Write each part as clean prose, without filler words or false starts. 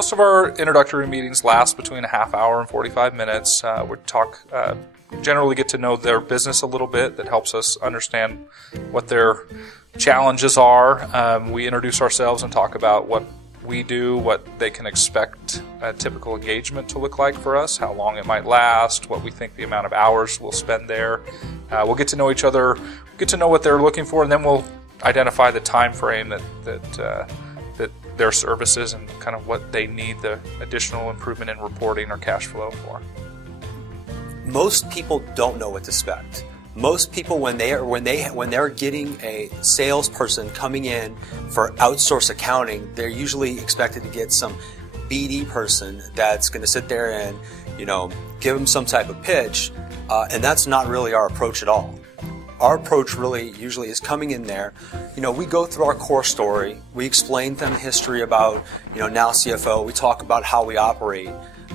Most of our introductory meetings last between a half hour and 45 minutes. We talk, generally get to know their business a little bit. That helps us understand what their challenges are. We introduce ourselves and talk about what we do, what they can expect a typical engagement to look like for us, how long it might last, what we think the amount of hours we'll spend there. We'll get to know each other, get to know what they're looking for, and then we'll identify the time frame that their services and kind of what they need the additional improvement in reporting or cash flow for. Most people don't know what to expect. Most people, when they're getting a salesperson coming in for outsourced accounting, they're usually expected to get some BD person that's going to sit there and, give them some type of pitch, and that's not really our approach at all. Our approach really usually is coming in there. We go through our core story. We explain them history about, NOW CFO. We talk about how we operate,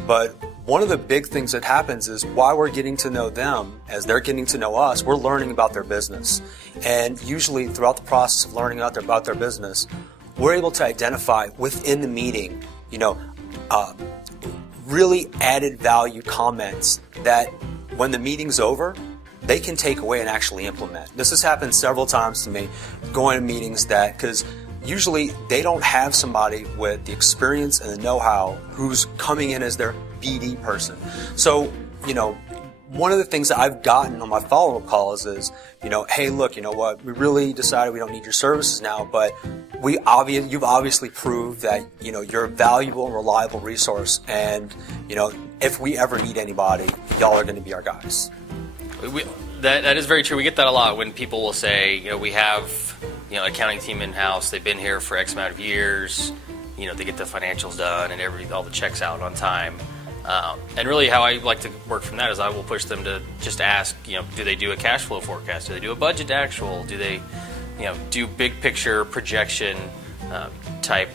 but one of the big things that happens is while we're getting to know them, as they're getting to know us, we're learning about their business. And usually throughout the process of learning about their business, we're able to identify within the meeting, really added value comments that when the meeting's over, they can take away and actually implement. This has happened several times to me, going to meetings because usually they don't have somebody with the experience and the know-how who's coming in as their BD person. So, one of the things that I've gotten on my follow-up calls is, hey, look, you know what, we really decided we don't need your services now, but you've obviously proved that, you're a valuable and reliable resource, and, if we ever need anybody, y'all are going to be our guys. That is very true. We get that a lot when people will say, we have, an accounting team in-house, they've been here for X amount of years, they get the financials done and all the checks out on time. And really how I like to work from that is I will push them to just ask, do they do a cash flow forecast? Do they do a budget to actual? Do they, do big picture projection type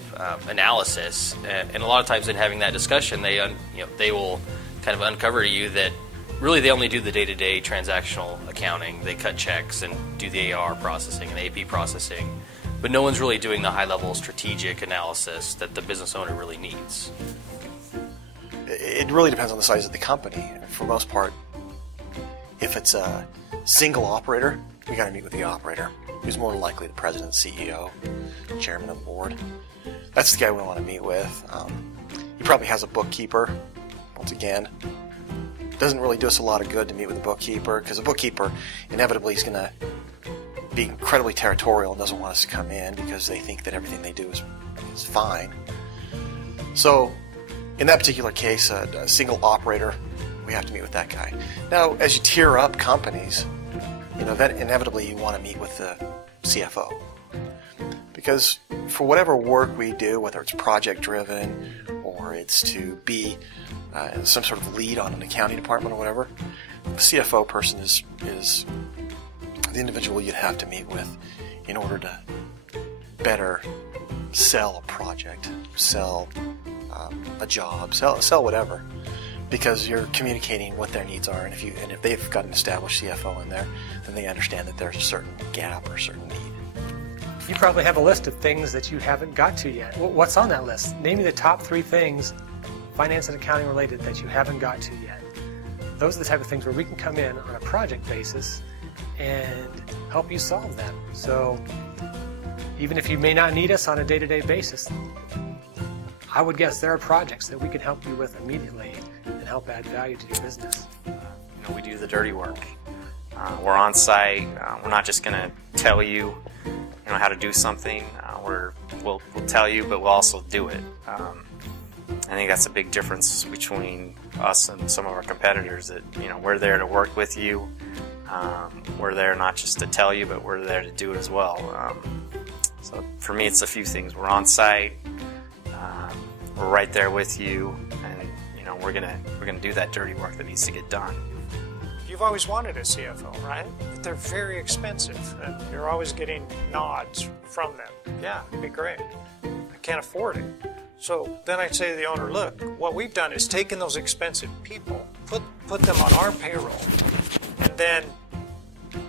analysis? And a lot of times in having that discussion, they will kind of uncover to you that really they only do the day-to-day transactional accounting. They cut checks and do the AR processing and AP processing. But no one's really doing the high-level strategic analysis that the business owner really needs. It really depends on the size of the company. For the most part, if it's a single operator, we got to meet with the operator, who's more than likely the president, CEO, chairman of the board. That's the guy we want to meet with. He probably has a bookkeeper. Once again, doesn't really do us a lot of good to meet with a bookkeeper, because a bookkeeper inevitably is going to be incredibly territorial and doesn't want us to come in because they think that everything they do is fine. So in that particular case, a single operator, we have to meet with that guy. Now, as you tier up companies, that inevitably you want to meet with the CFO. Because for whatever work we do, whether it's project-driven or it's to be some sort of lead on an accounting department or whatever, the CFO person is the individual you'd have to meet with in order to better sell a project, sell a job, sell whatever, because you're communicating what their needs are, and if they've got an established CFO in there, then they understand that there's a certain gap or a certain need. You probably have a list of things that you haven't got to yet. What's on that list? Name me the top 3 things, finance and accounting related, that you haven't got to yet. Those are the type of things where we can come in on a project basis and help you solve them. So even if you may not need us on a day-to-day basis, I would guess there are projects that we can help you with immediately and help add value to your business. We do the dirty work. We're on site. We're not just going to tell you, how to do something. We'll tell you, but we'll also do it. I think that's a big difference between us and some of our competitors. That we're there to work with you. We're there not just to tell you, but we're there to do it as well. So for me, it's a few things. We're on site. We're right there with you, and we're gonna do that dirty work that needs to get done. You've always wanted a CFO, right? But they're very expensive, and you're always getting nods from them. Yeah, it'd be great. I can't afford it. So then I'd say to the owner, look, what we've done is taken those expensive people, put them on our payroll, and then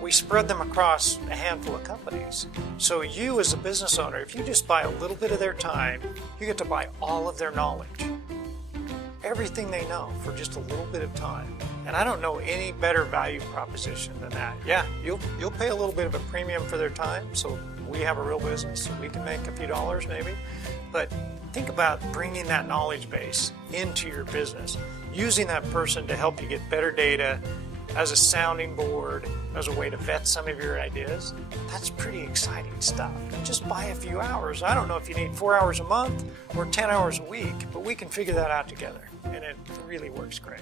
we spread them across a handful of companies. So you as a business owner, if you just buy a little bit of their time, you get to buy all of their knowledge. Everything they know for just a little bit of time. And I don't know any better value proposition than that. Yeah, you'll pay a little bit of a premium for their time, so we have a real business, so we can make a few dollars maybe. But think about bringing that knowledge base into your business, using that person to help you get better data as a sounding board, as a way to vet some of your ideas. That's pretty exciting stuff. Just buy a few hours. I don't know if you need 4 hours a month or 10 hours a week, but we can figure that out together, and it really works great.